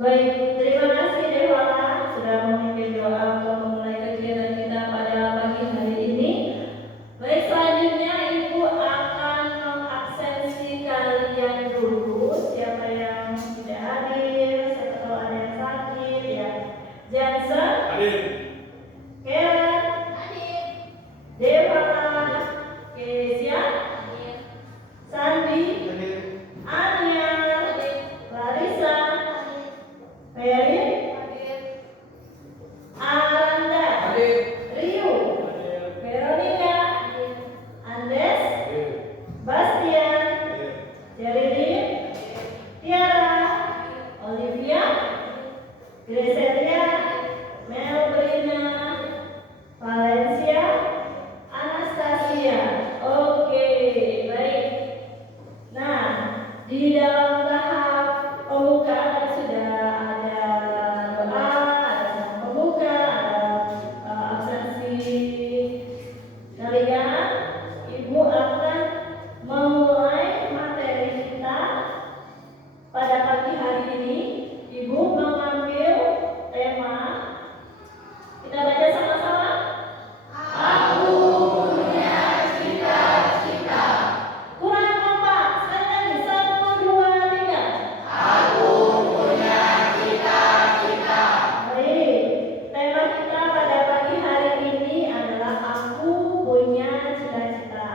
Baik, terima kasih Dewa sudah memimpin doa untuk memulai kegiatan kita pada pagi hari ini. Baik, selanjutnya Ibu akan mengabsensi kalian dulu. Siapa yang tidak hadir, siapa tahu ada yang sakit ya. Jansen hadir, Karen hadir, Dewa, Kesia hadir, Sandi hadir, Ania hadir, Larissa hadir, Ferry hadir, Aranda hadir, Rio hadir, Veronica hadir, Andes hadir, Bastian hadir, Jeridin hadir, Tiara hadir, Olivia hadir, Greselia, Melbrina, Valencia, Anastasia. Oke, baik. Nah, di dalam tahap pembukaan sudah ada doa, ada pembuka, ada absensi kalian. Ibu akan memulai materi kita pada pagi hari ini. Ibu mengambil tema, kita baca sama-sama. Aku punya cita-cita. Kurang kompak, sekali lagi 1, 2, 3. Aku punya cita-cita. Baik, tema kita pada pagi hari ini adalah aku punya cita-cita.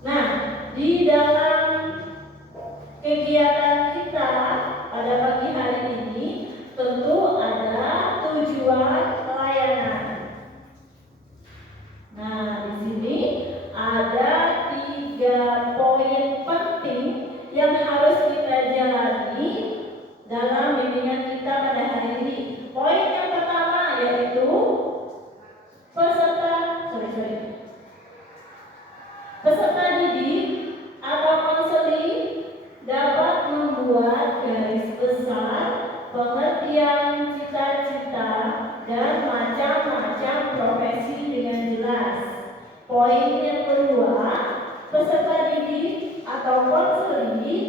Nah, di dalam kegiatan kita pada pagi hari ini tentu ada tujuan pelayanan. Nah, di sini ada 3 poin penting yang harus kita jalani dalam bimbingan kita pada hari ini. Poin yang pertama yaitu peserta didik atau konseling dapat membuat garis besar pengertian cita-cita dan macam-macam profesi dengan jelas. Poin yang kedua, peserta didik atau konseling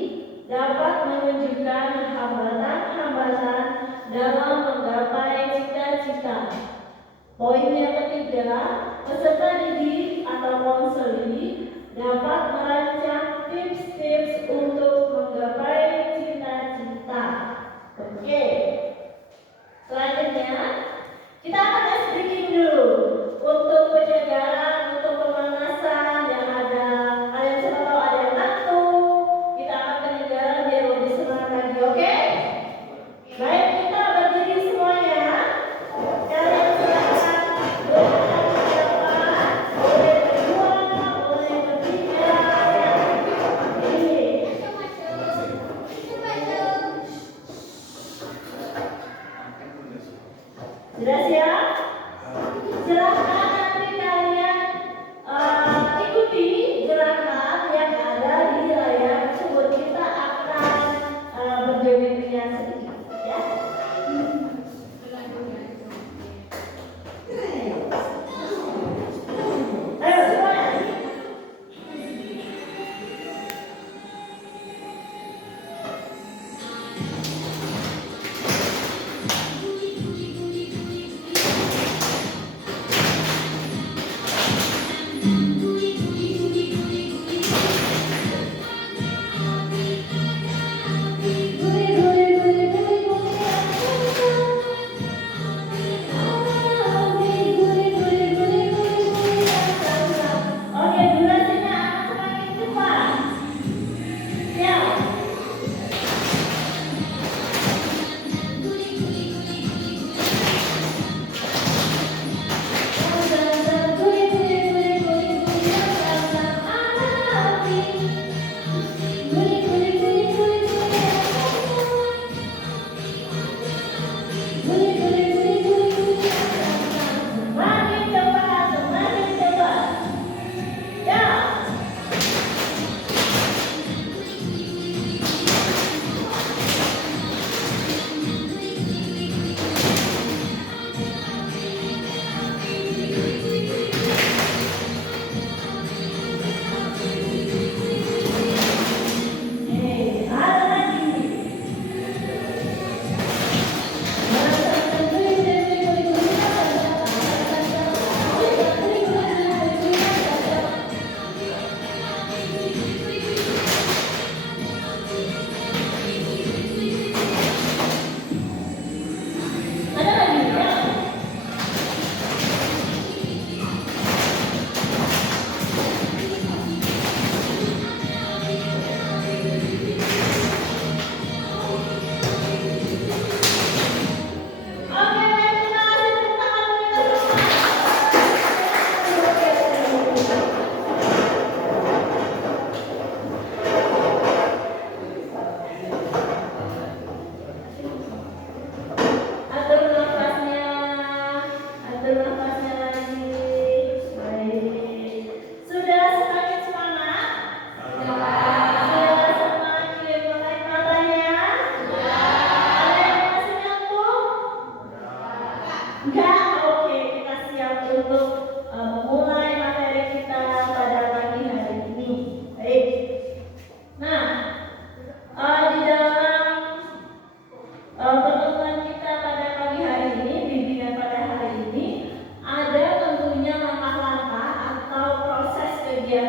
dapat menunjukkan hambatan-hambatan dalam menggapai cita-cita. Poin yang ketiga, peserta didik atau konseling dapat merancang tips-tips untuk menggapai cita-cita. Oke. Selanjutnya, kita akan tes breaking dulu untuk penyegaran, untuk pemanasan yang ada. Kalian siapa tahu ada yang ngantuk, kita akan penyegaran biar lebih semangat lagi. Oke? Baik, kita berdiri semuanya. Kalian silakan berjalan ke depan, boleh berdua, boleh bertiga. Ini.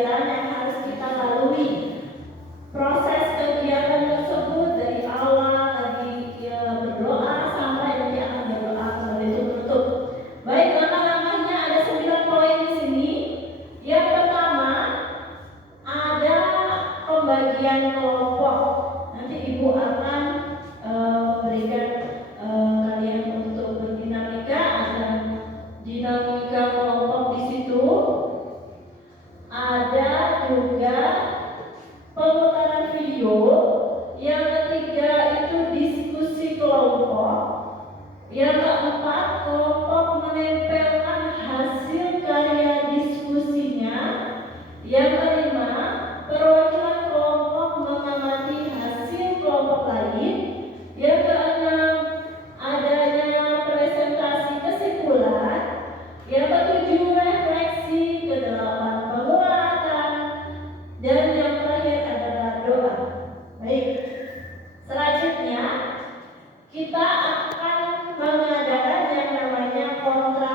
kegiatan yang harus kita lalui. Proses kegiatan tersebut dari awal lagi berdoa sampai nanti akan berdoa kembali tutup. Baik, langkah-langkahnya ada 9 poin di sini. Yang pertama ada pembagian kelompok. Nanti Ibu akan berikan kalian untuk berdinamika, ada dinamika kelompok di situ. Ada juga pemutaran video. Yang ketiga itu diskusi kelompok. Yang keempat, kelompok menempelkan hasil karya diskusinya. Yang kelima, perwakilan kelompok mengamati hasil kelompok lain. Yang keenam, adanya presentasi kesimpulan. Yang ketujuh, refleksi. Kedelapan, penguatan. Dan yang terakhir adalah doa. Baik, selanjutnya kita akan mengadakan yang namanya kontra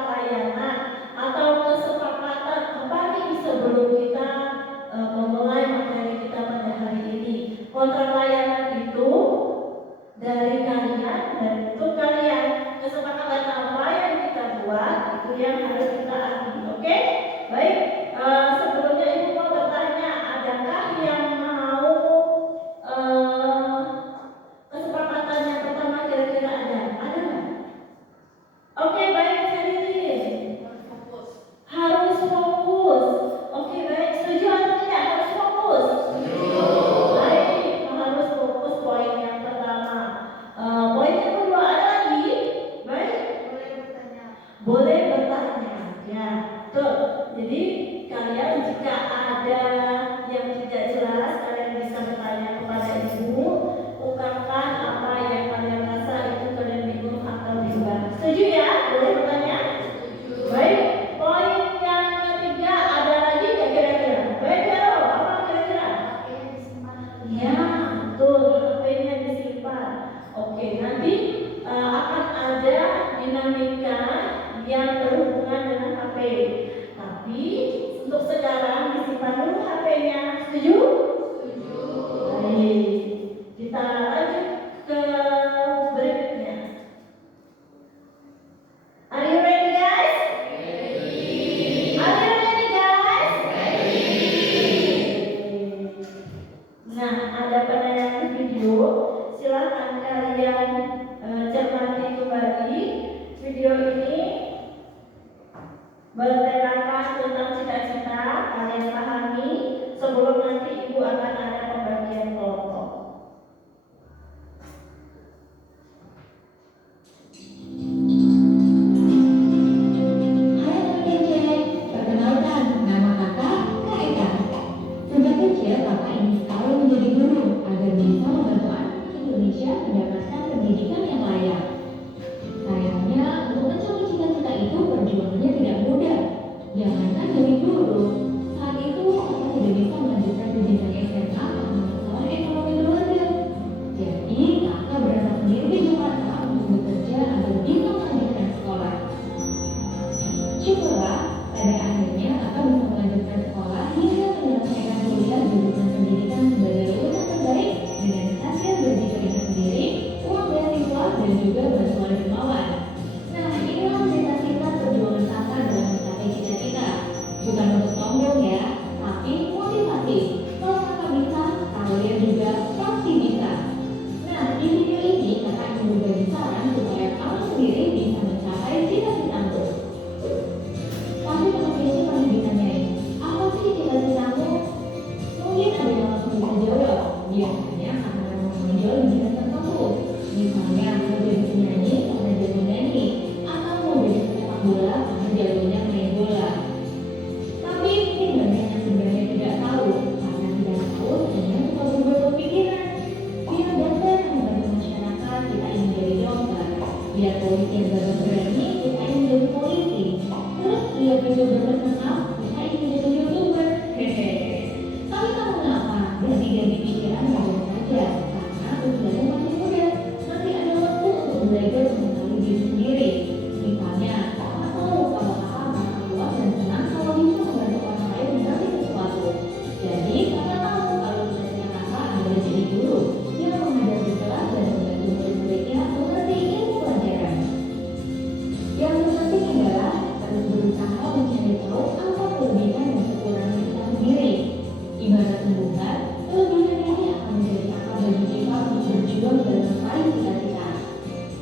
Ibarat tumbuhan, kelebihan ini akan menjadi akal bagi kita untuk berjuang dan meraih cita-cita.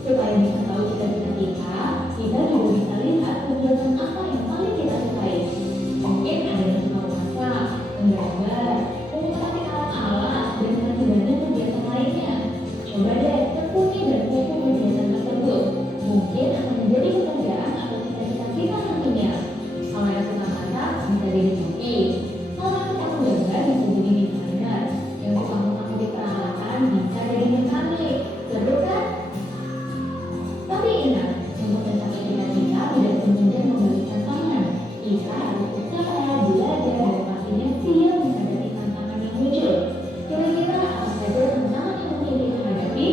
Supaya bisa tahu cita-cita kita juga bisa lihat kegiatan apa yang paling kita sukai. Mungkin ada yang suka memasak, menggambar, mengotak-atik alat-alat, dan masih banyak kegiatan lainnya. Coba deh tekuni dan fokus kegiatan tersebut. Mungkin akan menjadi pekerjaan atau cita-cita kita nantinya. Kalau yang suka masak bisa jadi koki. Kalau yang suka menggambar bisa jadi desainer. Yang suka mengotak-atik peralatan bisa jadi mekanik. Seru kan? Tapi ingat, untuk mencapai cita-cita tidak kemudian membalikkan tangan. Kita harus usaha, belajar, dan pastinya siap menghadapi tantangan yang muncul. Kira-kira apa saja tantangan yang mungkin kita hadapi?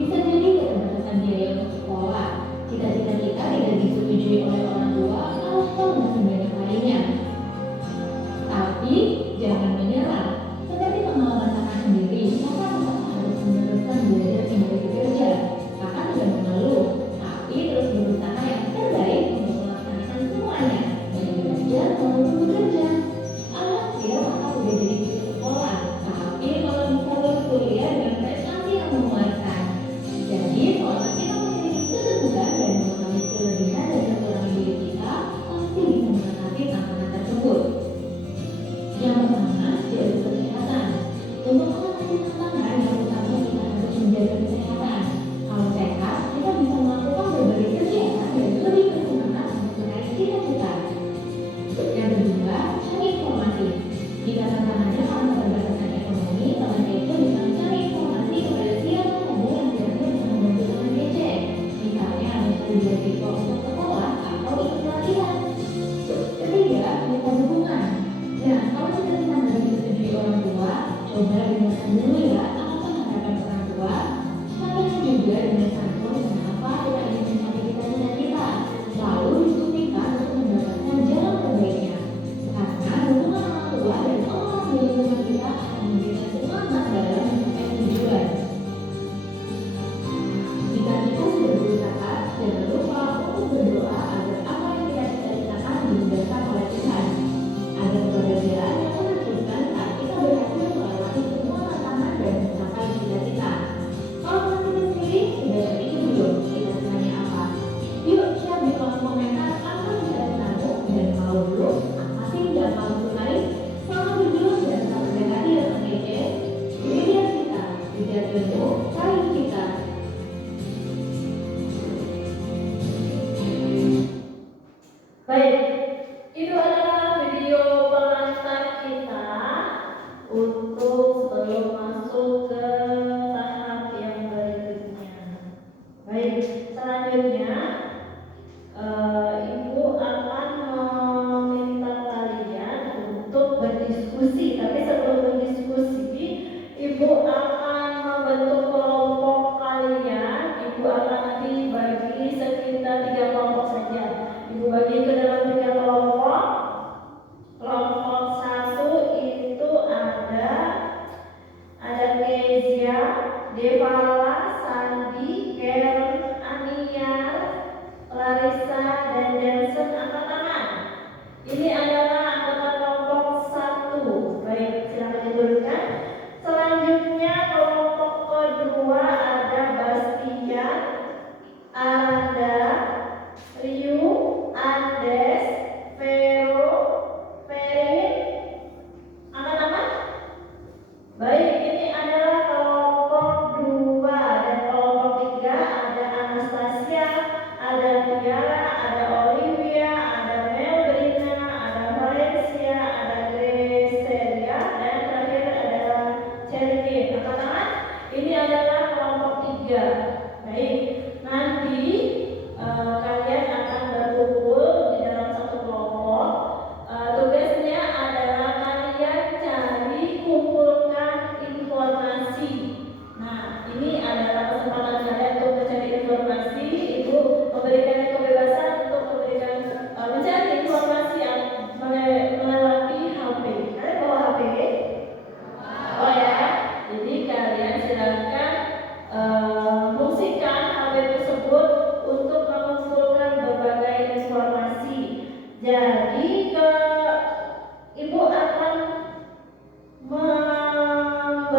Bisa jadi keterbatasan biaya untuk sekolah, cita-cita kita tidak disetujui oleh orang tua, atau masih banyak lainnya. Tapi jangan menyerah. Seperti pengalaman kakak sendiri, kakak tetap harus meneruskan belajar kembali bekerja. Kakak tidak mengeluh, tapi terus berusaha yang terbaik untuk melaksanakan semuanya, baik belajar maupun bekerja. Alhasil kakak sudah jadi guru sekolah, tapi malah bisa lulus kuliah dengan prestasi yang memuaskan. Jadi selama kita memiliki keteguhan dan memahami kelebihan dan kekurangan diri kita, pasti bisa mengatasi tantangan tersebut. Yang pertama, yaitu kesehatan. Untuk mengatasi tantangan, yang utama kita harus menjaga kesehatan. Kalau sehat, kita bisa melakukan berbagai kegiatan dan lebih bersemangat untuk meraih cita-cita. Yang kedua, cari informasi. Jika tantangannya karena keterbatasan ekonomi, remaja itu bisa mencari informasi kepada siapa saja yang kira-kira bisa membantu dengan gadget. Misalnya, mencari beasiswa untuk sekolah atau ikut pelatihan. Ketiga, minta dukungan. Nah, kalau cita-cita tidak disetujui orang tua, coba dengarkan dulu ya apa harapan orang tua. Sampaikan juga dengan santun kenapa kita ingin mencapai cita-cita kita. Lalu diskusikan untuk mendapatkan jalan terbaiknya. Karena dukungan orang tua dan orang di lingkungan kita akan memberikan semangat dalam mencapai tujuan. Jika kita sudah berusaha, jangan lupa untuk berdoa agar apa yang kita cita-citakan dimudahkan oleh Tuhan. Ada kebahagiaan yang menentukan saat kita berhasil melewati semua tantangan dan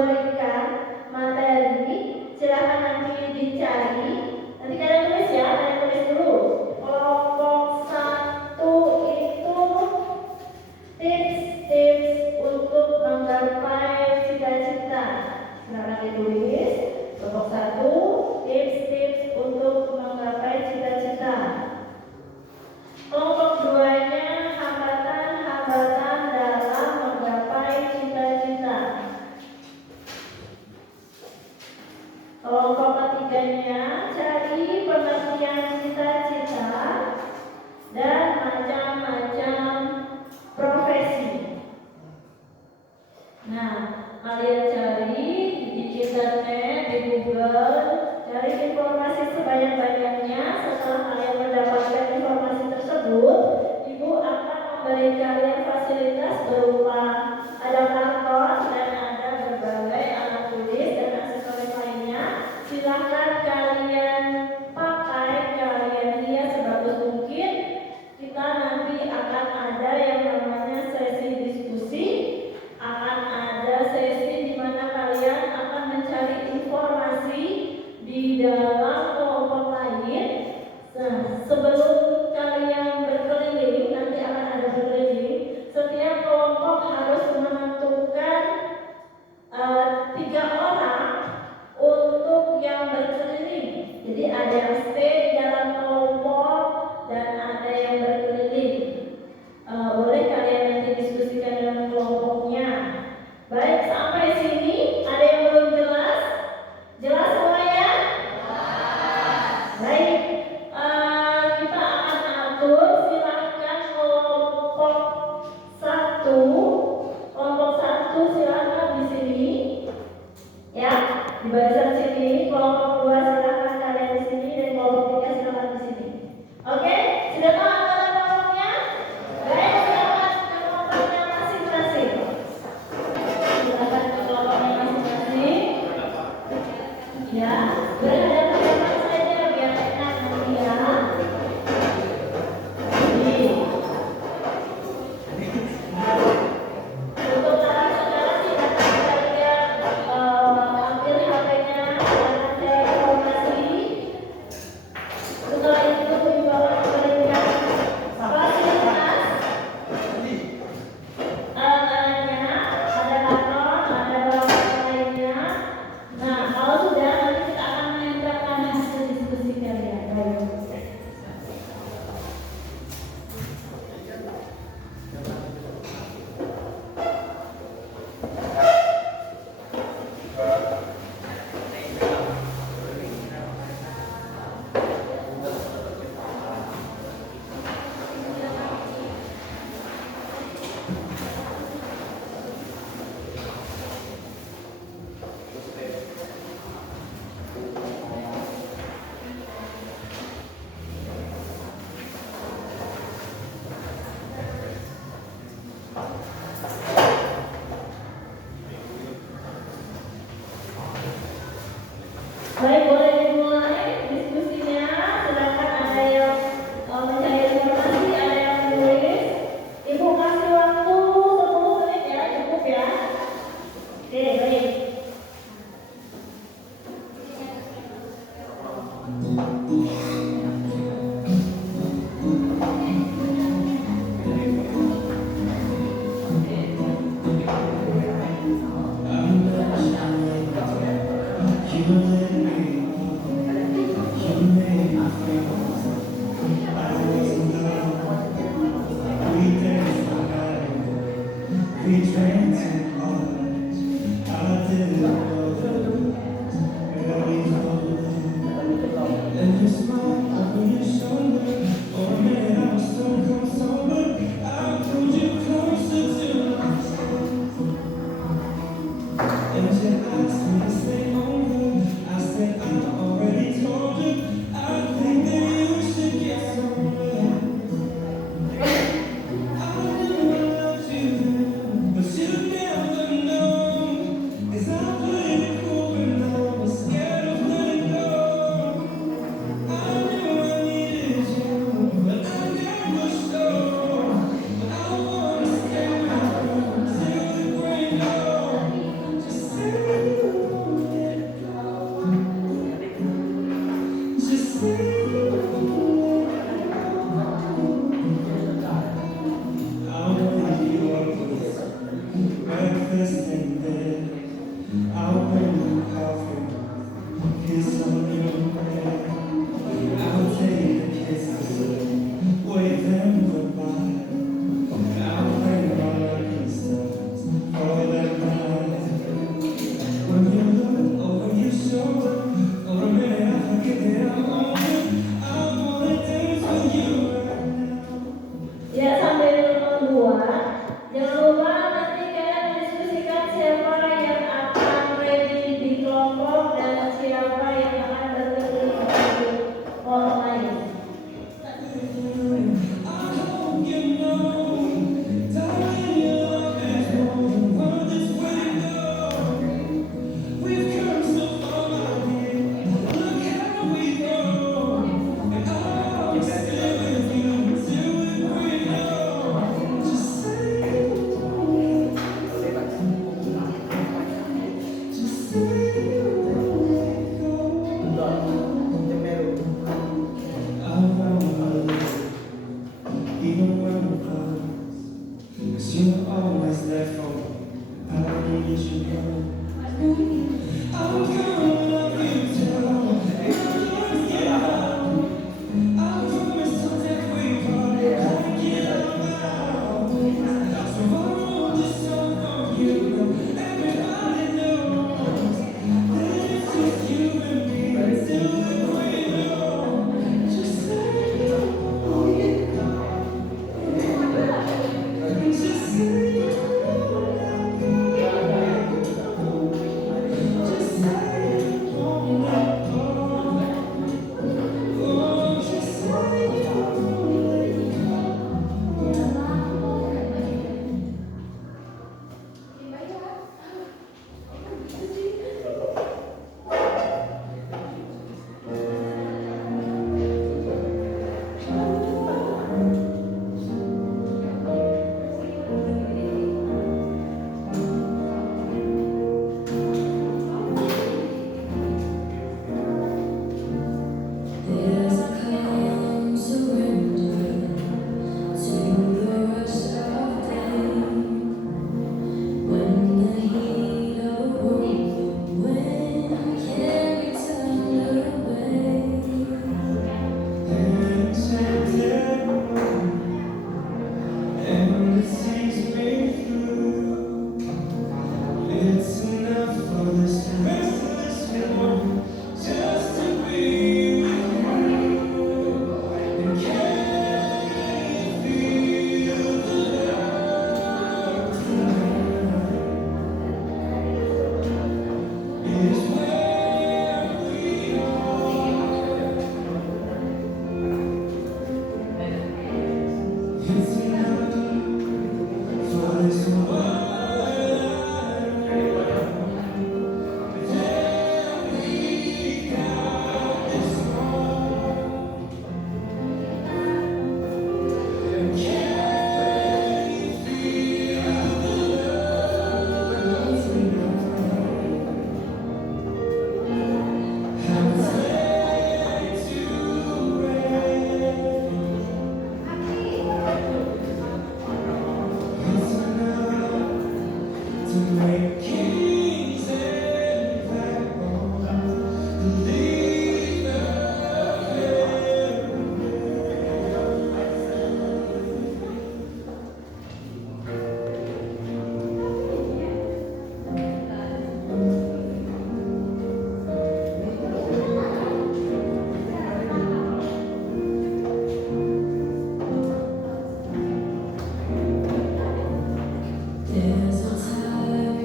memberikan materi, silahkan nanti dicari. Nanti kalian tulis ya, kalian tulis dulu. Kelompok 1 itu tips-tips untuk menggapai cita-cita. Silahkan ditulis. Kelompok 1 tips-tips untuk menggapai cita-cita. Kelompok 2-nya hambatan-hambatan dalam menggapai cita-cita. Kelompok ketiganya cari pengertian cita-cita dan macam-macam profesi. Nah, kalian cari di internet, di Google, cari informasi sebanyak-banyaknya. Setelah kalian mendapatkan informasi tersebut, Ibu akan memberi kalian fasilitas berupa ada karton dan ada berbagai alat tulis dan aksesoris lainnya. Silahkan kalian pakai, kalian hias sebagus mungkin. Kita nanti akan ada yang namanya sesi diskusi, akan ada sesi di mana kalian akan mencari informasi di dalam kelompok lain. Nah, sebelum kalian berkeliling, nanti akan ada berkeliling. Setiap kelompok harus menentukan 3 orang untuk yang berkeliling. Jadi ada yang stay di dalam kelompok dan ada yang berkeliling. Boleh kalian nanti diskusikan dengan kelompoknya. Baik, sampai sini ada yang belum jelas? Jelas semuanya? Baik, kita akan atur. Silahkan kelompok 1 silahkan di sini, ya, di barisan sini. Kelompok 2 silahkan kalian di sini dan kelompok 3 silahkan di sini. Oke, sudah tahu anggota kelompoknya? Baik, silahkan ke kelompoknya masing-masing. Silahkan ke kelompoknya masing-masing. Ya, berhadapan saja biar enak nanti ya. Untuk tadi saudara silahkan kalian ambil HP-nya There's a time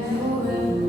for everything.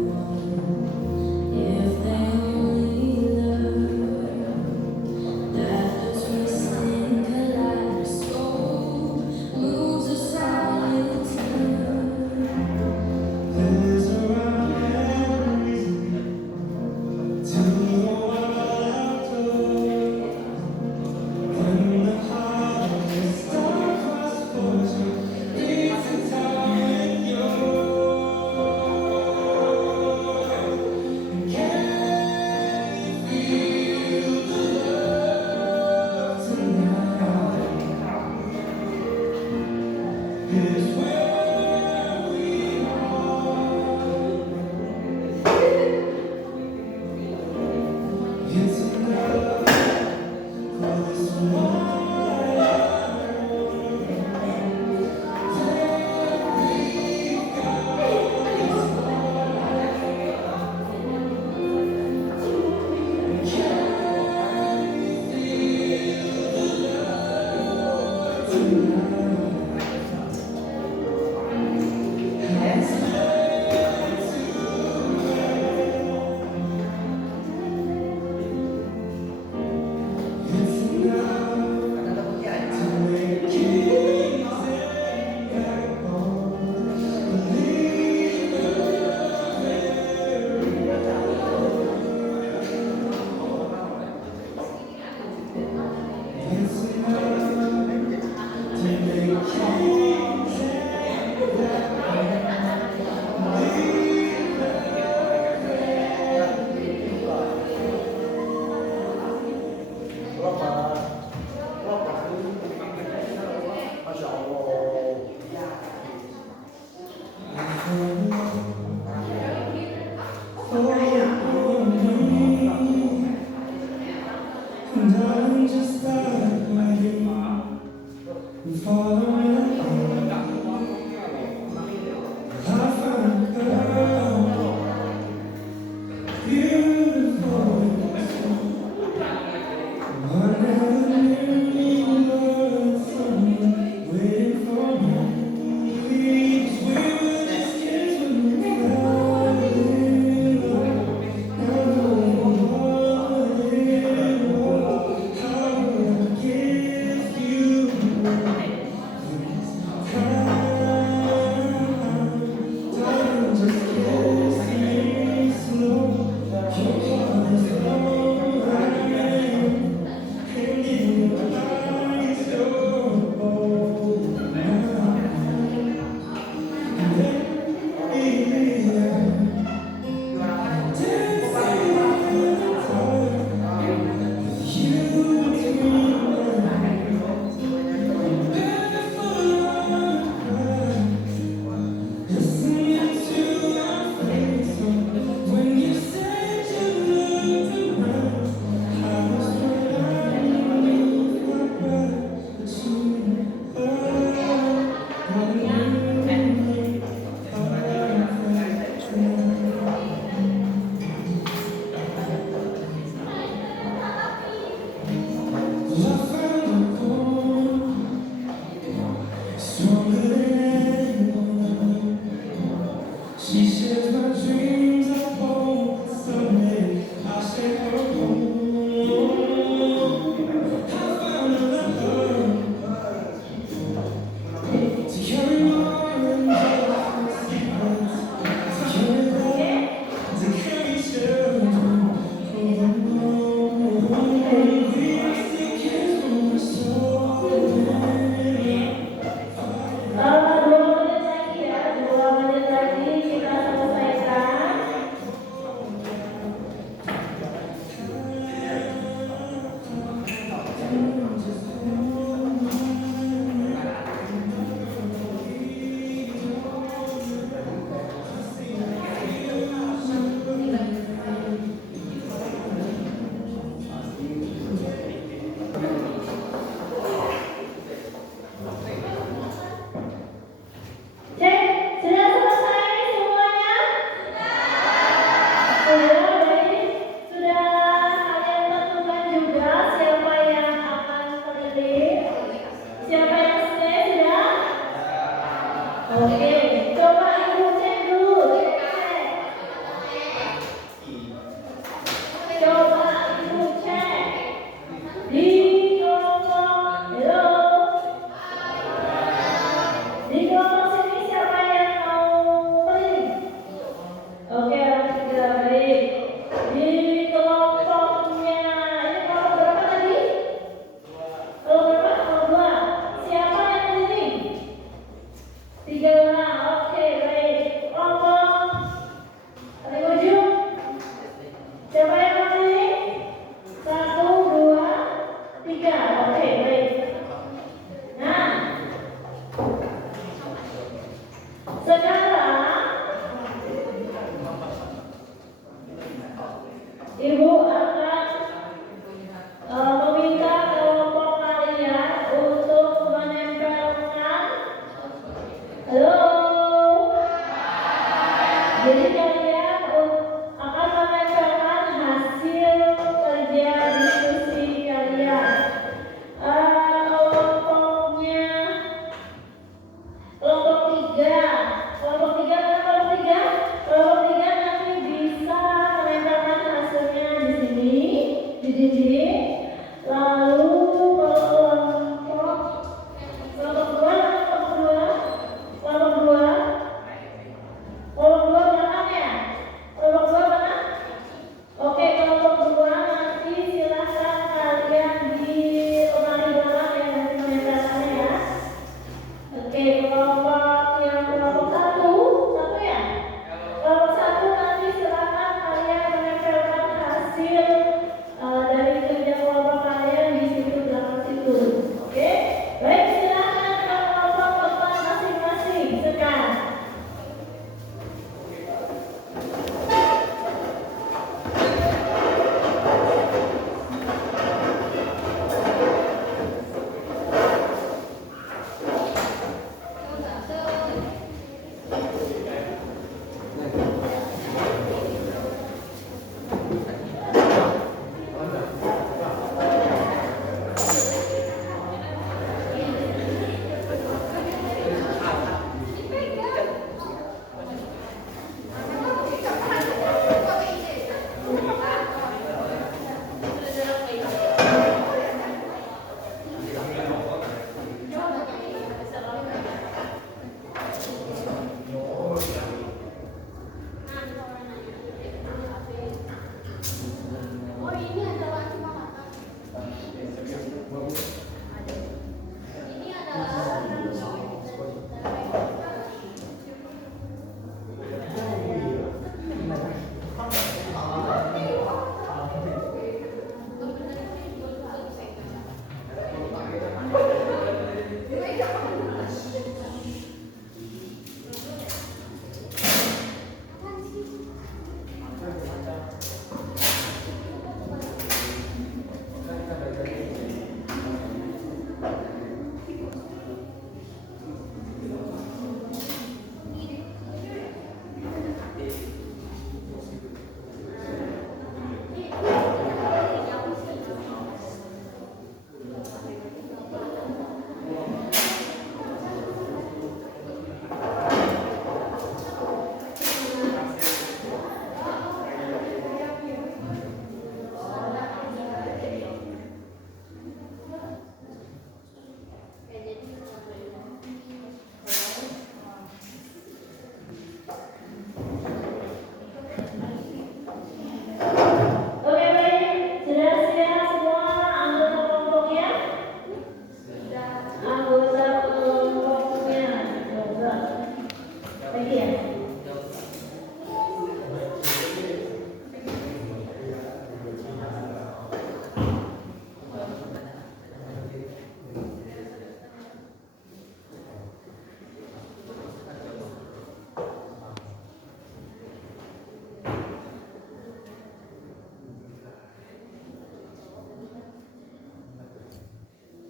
Dua menit lagi kita selesaikan.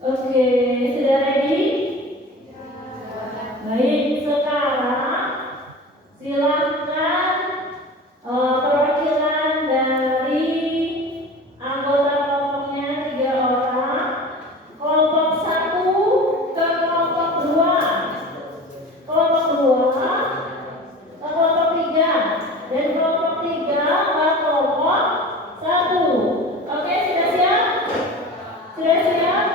Oke, sudah ready? Baik, sekarang silakan perwakilan dari anggota kelompoknya 3 orang. Kelompok 1 ke kelompok 2, kelompok 2 ke kelompok 3, dan kelompok 3 ke kelompok 1. Oke, sudah siap? Sudah siap?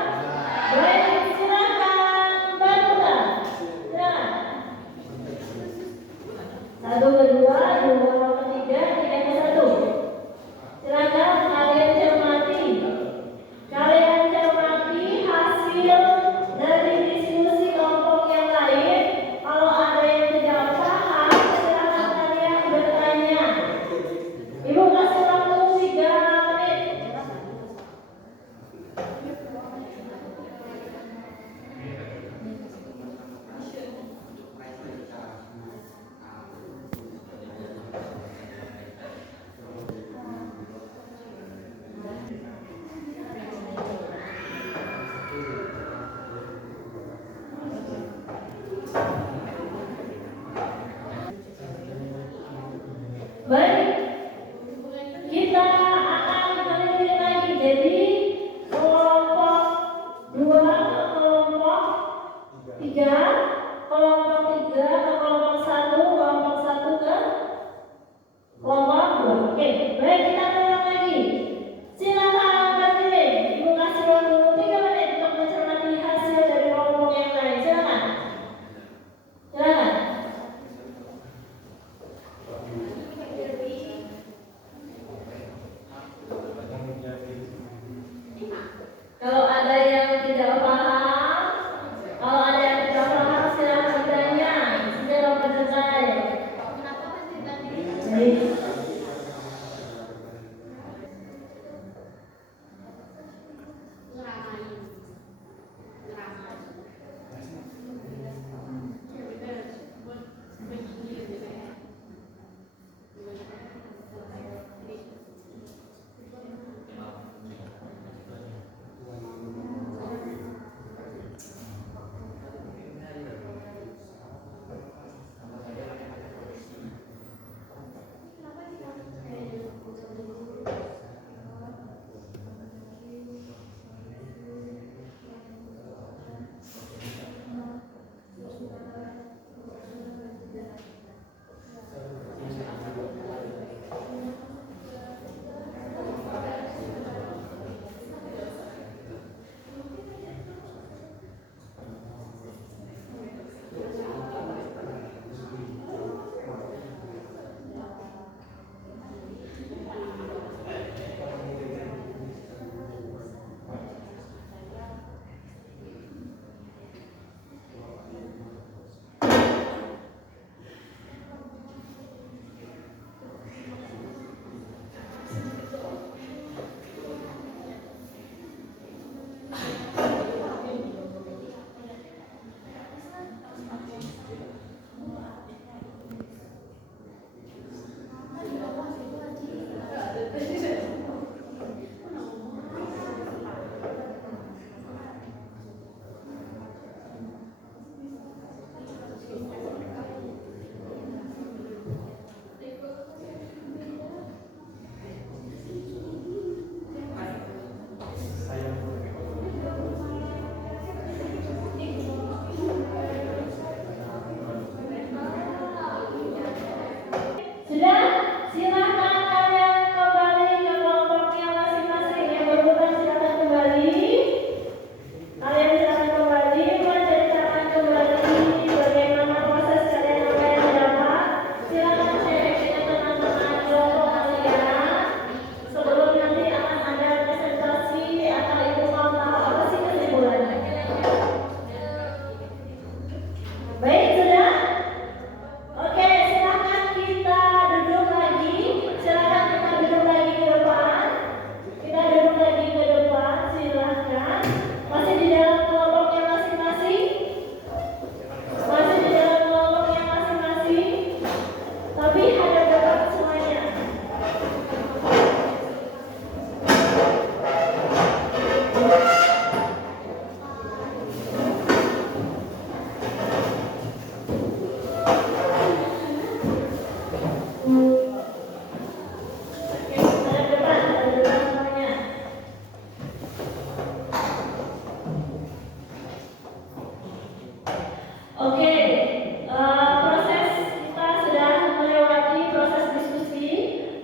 Baik, silakan berputar. Silakan. 1 ke 2, 2 ke 3, 3 ke 1. Silakan kalian cermati. Kalian cermati hasil dari diskusi kelompok yang lain. Kalau ada yang tidak paham, silakan kalian bertanya. Ibu kasih waktu 3 menit.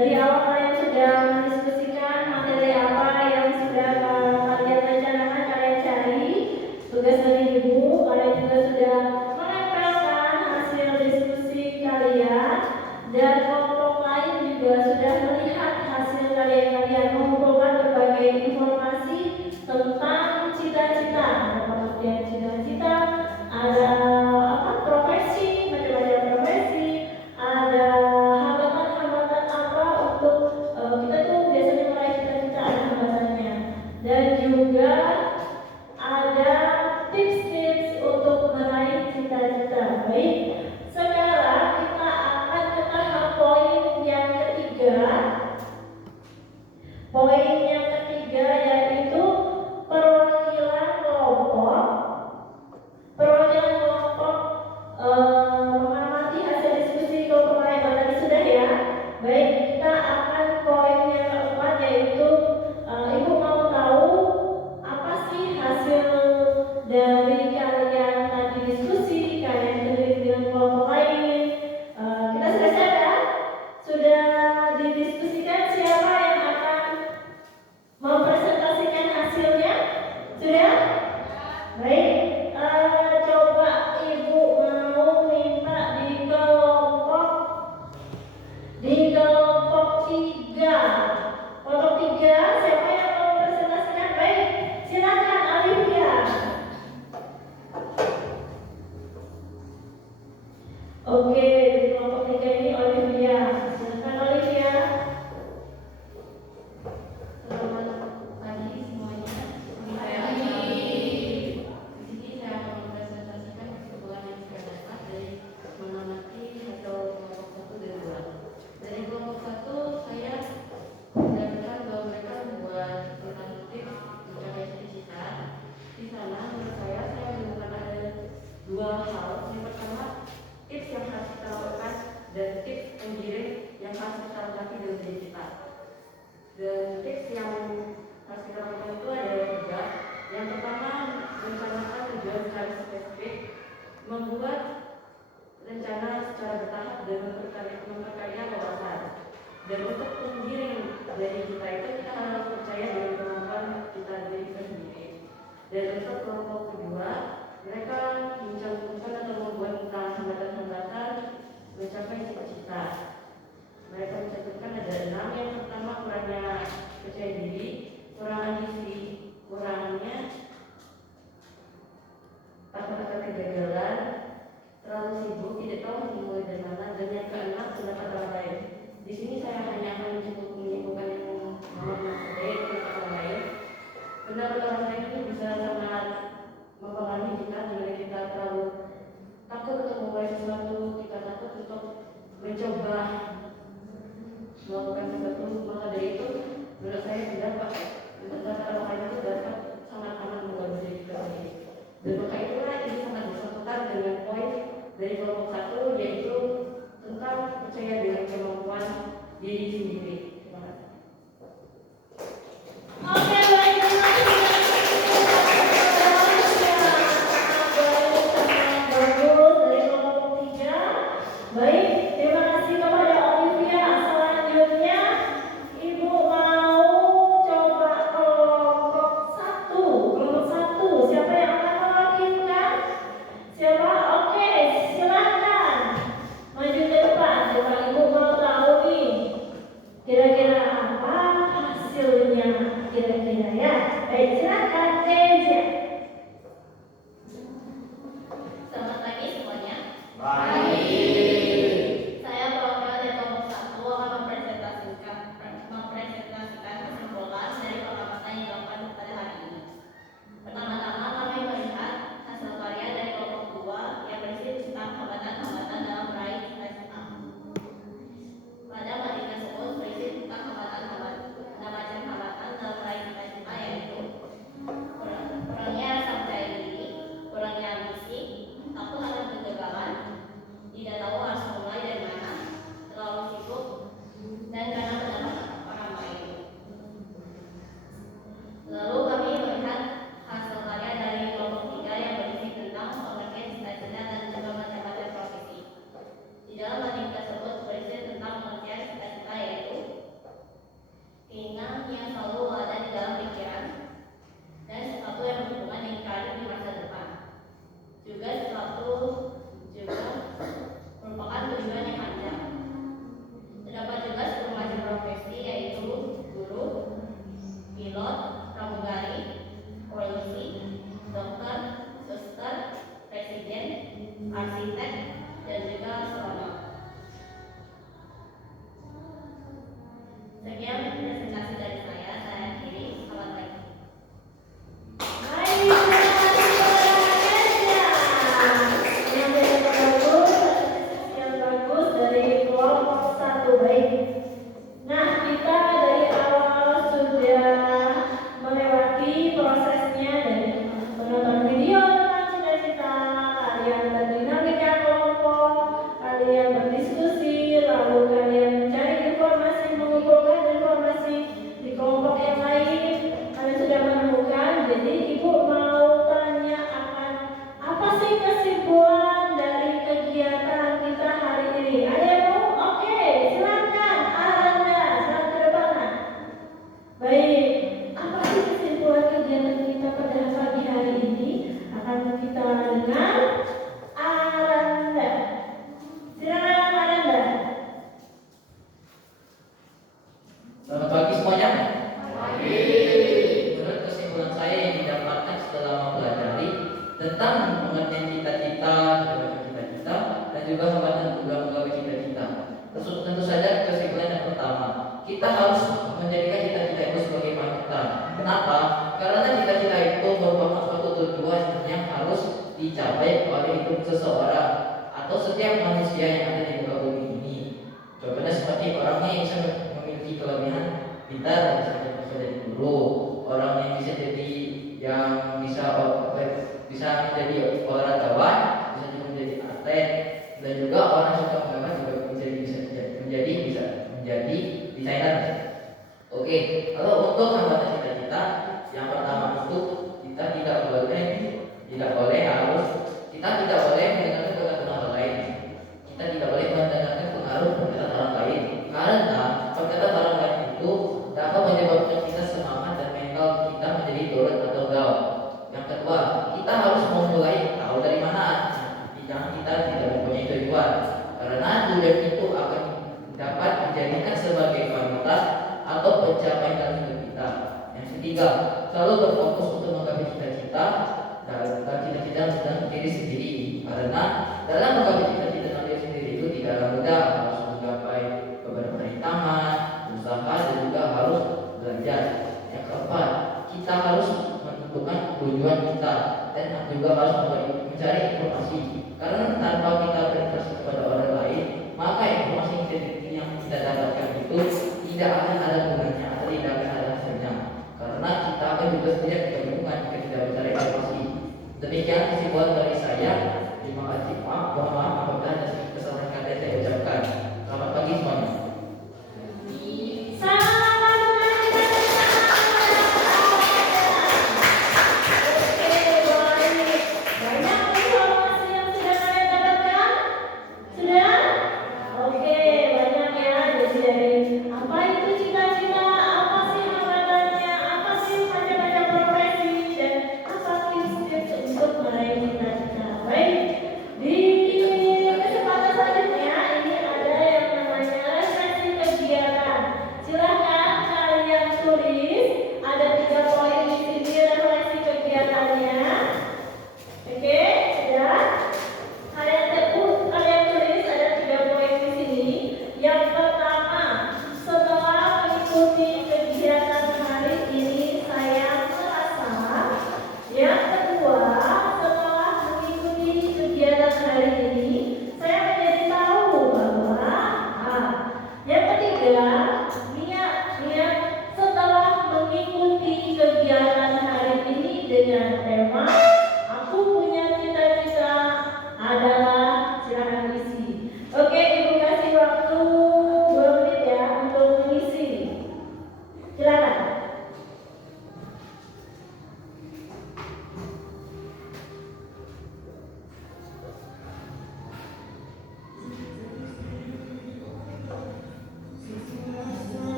Dari awal kalian sudah mendiskusikan materi apa yang sudah kalian rencanakan kalian cari. Tugas dari ibu, kalian juga sudah menempelkan hasil diskusi kalian, dan kelompok lain juga sudah melihat hasil kalian mengumpulkan berbagai informasi tentang cita-cita. Ada pengertian cita-cita, ada profesi, macam-macam profesi, ada hambatan-hambatan apa untuk kita tuh biasanya meraih cita-cita, ada hambatannya, dan juga ada tips-tips untuk meraih cita-cita. Baik, sekarang kita akan ke tahap poin yang ketiga. Poin yang ketiga yaitu perwakilan kelompok. Perwakilan kelompok mengamati hasil diskusi kelompok lain. Tadi sudah ya. Baik, kita akan poin yang keempat yaitu ibu mau tahu apa sih hasil dari kalian tadi diskusi, kalian sendiri dengan kelompok lain. Kita sudah siap ya? Sudah didiskusikan siapa yang akan mempresentasikan hasilnya? Sudah? Baik, coba ibu mau minta di kelompok 3. Kelompok 3, siapa yang mau mempresentasikan? Baik, silakan Olivia. Oke, di kelompok 3 ini Olivia. Silakan Olivia. Selamat pagi semuanya. Di sini saya akan mempresentasikan kesimpulan yang saya dapat dari mengamati hasil kelompok 1 dan 2. Dari kelompok 1 saya mendapatkan bahwa mereka membuat tentang tips mencapai cita-cita. Di sana menurut saya menemukan ada dua hal. Yang pertama, tips yang harus kita lakukan dan tips penggiring yang harus kita lengkapi dalam diri kita. Dan tips yang harus kita lakukan itu ada 3. Yang pertama, merencanakan tujuan secara spesifik, membuat rencana secara bertahap dan memperkaya wawasan. Dan untuk penggiring dari kita itu kita harus percaya dengan kemampuan kita diri kita sendiri. Dan untuk kelompok kedua, mereka mencantumkan atau membuat tentang hambatan-hambatan mencapai cita-cita. Mereka mencantumkan ada 6. Yang pertama, kurangnya percaya diri, kurang ambisi, kurangnya takut-takut kegagalan, terlalu sibuk, tidak tahu memulai dari mana, dan yang keenam, pendapat orang lain. Di sini saya hanya akan menyimpulkan yang nomor 1 dari pendapat orang lain. Pendapat orang lain itu bisa sangat Sekian presentasi dari saya akhiri. Selamat pagi. Baik, terima kasih kepada yang bagus dari kelompok 1. Baik. Nah, kita dari awal sudah melewati prosesnya dari menonton video tentang cita-cita, kalian berdinamika kelompok, kalian berdiskusi, lalu kalian mencari informasi, mengumpulkan informasi di kelompok yang lain. Kalian sudah menemukan, jadi ibu mau tanya akan apa sih kesimpulan dari kegiatan kita hari ini? Ada yang mau? Oke, silakan. Aranda, silakan ke depan. Baik, apa sih kesimpulan kegiatan kita pada pagi hari ini? Akan kita dengar Aranda. Silakan Aranda. Selamat pagi semuanya. Menurut kesimpulan saya yang didapatkan setelah mempelajari tentang pengertian cita-cita, dan juga hambatan program menggapai cita-cita. Tentu saja kesimpulan yang pertama, kita harus menjadikan cita-cita itu sebagai panutan. Kenapa? Karena cita-cita itu merupakan suatu tujuan yang harus dicapai oleh hidup seseorang atau setiap manusia yang ada di muka bumi ini. Contohnya seperti orangnya yang bisa memiliki kelebihan pintar, bisa jadi guru, orang yang bisa jadi menjadi olaragawan, bisa juga menjadi atlet, dan juga orang yang suka menggambar juga bisa menjadi desainer. Oke, kalau untuk hambatan cita-cita, yang pertama itu kita tidak boleh mendengarkan perkataan orang lain. Kita tidak boleh mendengarkan pengaruh perkataan orang lain, karena perkataan orang lain itu dapat menyebabkan kita semangat dan mental kita menjadi turun atau down. Yang kedua, kita harus memulai tahu dari mana yang kita tidak mempunyai tujuan, karena tujuan itu akan dapat dijadikan sebagai panutan atau pencapaian dalam hidup kita. Yang ketiga, selalu berfokus untuk menggapai cita-cita dan diri sendiri, karena dalam menggapai cita-cita dan diri sendiri itu tidaklah mudah, harus menggapai beberapa rintangan, usaha, dan juga harus belajar. Yang keempat, kita harus menentukan tujuan kita dan juga harus mencari informasi, karena tanpa kita berinteraksi kepada orang lain, maka informasi yang kita dapatkan itu tidak akan ada gunanya atau tidak akan ada hasilnya, karena kita akan juga sendiri kebingungan jika tidak mencari informasi. Demikian kesimpulan dari saya. Terima kasih. Mohon maaf apabila ada kesalahan kata yang saya ucapkan. Selamat pagi semuanya.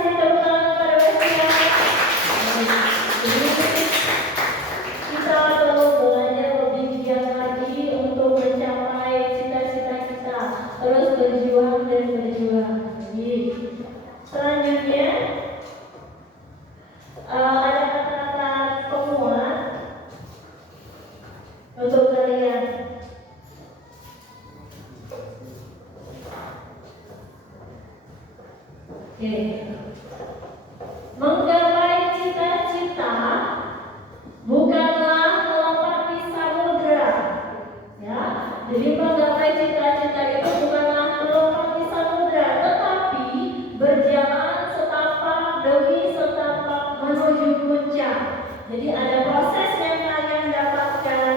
kasih tepuk tangan kepada Vestia. Kita perlu belajar lebih giat lagi untuk mencapai cita-cita kita. Terus berjuang dan berjuang. Jadi, selanjutnya ada kata-kata penguat untuk kalian. Oke. Menggapai cita-cita bukanlah melompati samudra. Ya, jadi menggapai cita-cita itu bukanlah melompati samudra, tetapi berjalan setapak demi setapak menuju puncak. Jadi ada proses yang kalian dapatkan,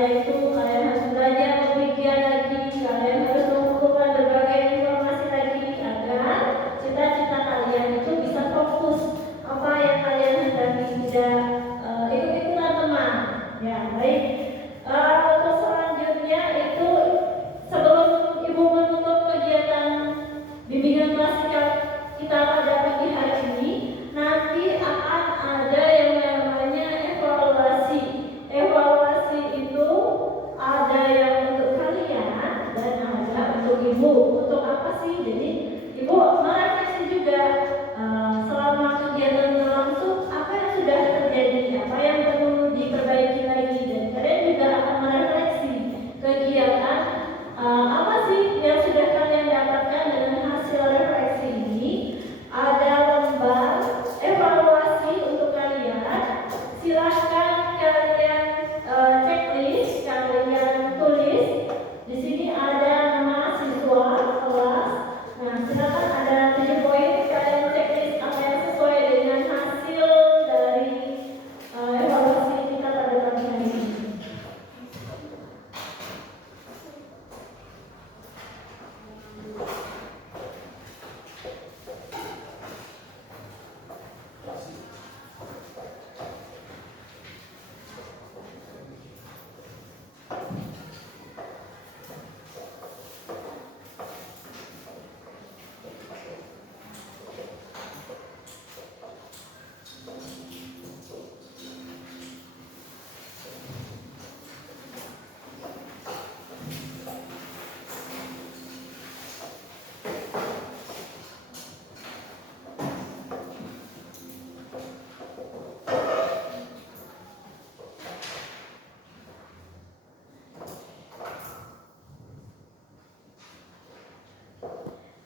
yaitu kalian harus belajar lebih giat lagi, kalian harus mengumpulkan berbagai informasi lagi agar cita-cita kalian itu bisa fokus apa yang kalian hendaki, tidak ikut-ikutan teman. Ya, baik. Untuk selanjutnya itu sebelum Ibu menutup kegiatan bimbingan klasikal kita pada pagi hari ini, nanti akan ada yang namanya evaluasi. Evaluasi itu ada yang untuk kalian dan ada untuk Ibu. Untuk apa sih? Jadi Ibu merefleksi juga selama kegiatan berlangsung apa yang sudah terjadi, apa yang perlu diperbaiki lagi, dan kalian juga akan merefleksi kegiatan apa sih yang sudah kalian dapatkan dengan hasil refleksi ini. Ada lembar evaluasi untuk kalian. Silahkan kalian checklist, kalian tulis. Di sini ada nama siswa kelas. Nah, silakan ada 7 poin, kalian checklist apa yang sesuai dengan hasil dari evaluasi kita pada pagi hari ini.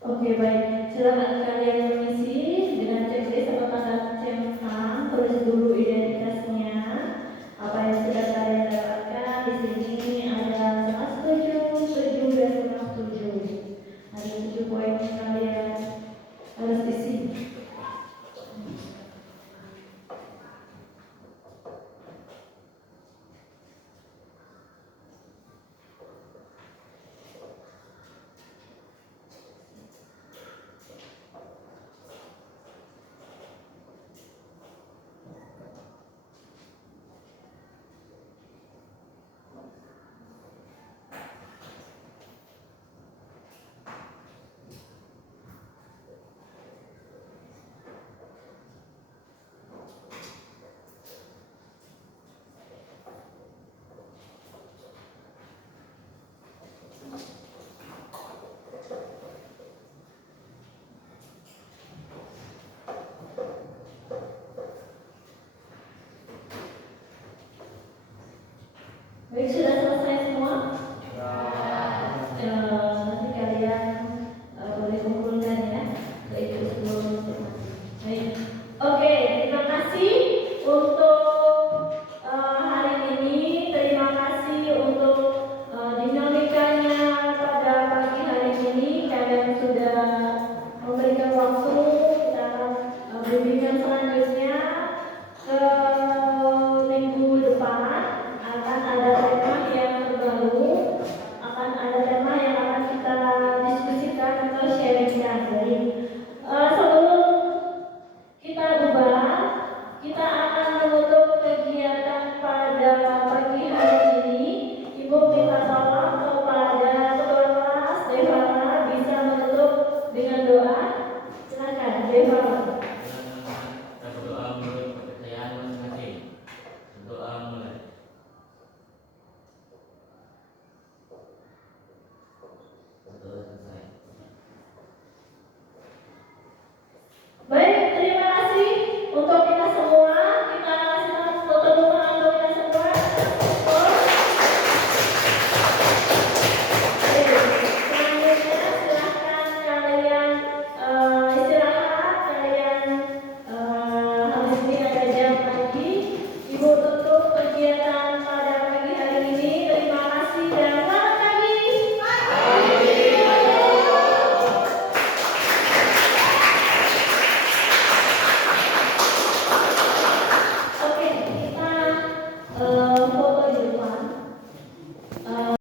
Oke, baik. Silakan kalian mengisi dengan checklist atau tanda centang. Tulis dulu identitasnya, apa yang sudah kalian dapatkan. Di sini ada 107, 7 dan 67. Ada 7 poin yang kalian harus isi. Baik, sudah selesai semua? Nanti kalian boleh kumpulkan ya. Baik, sebelum baik. Oke, terima kasih untuk hari ini. Terima kasih untuk dinamikanya pada pagi hari ini. Kalian sudah memberikan waktu. Kita akan bimbingan selanjutnya.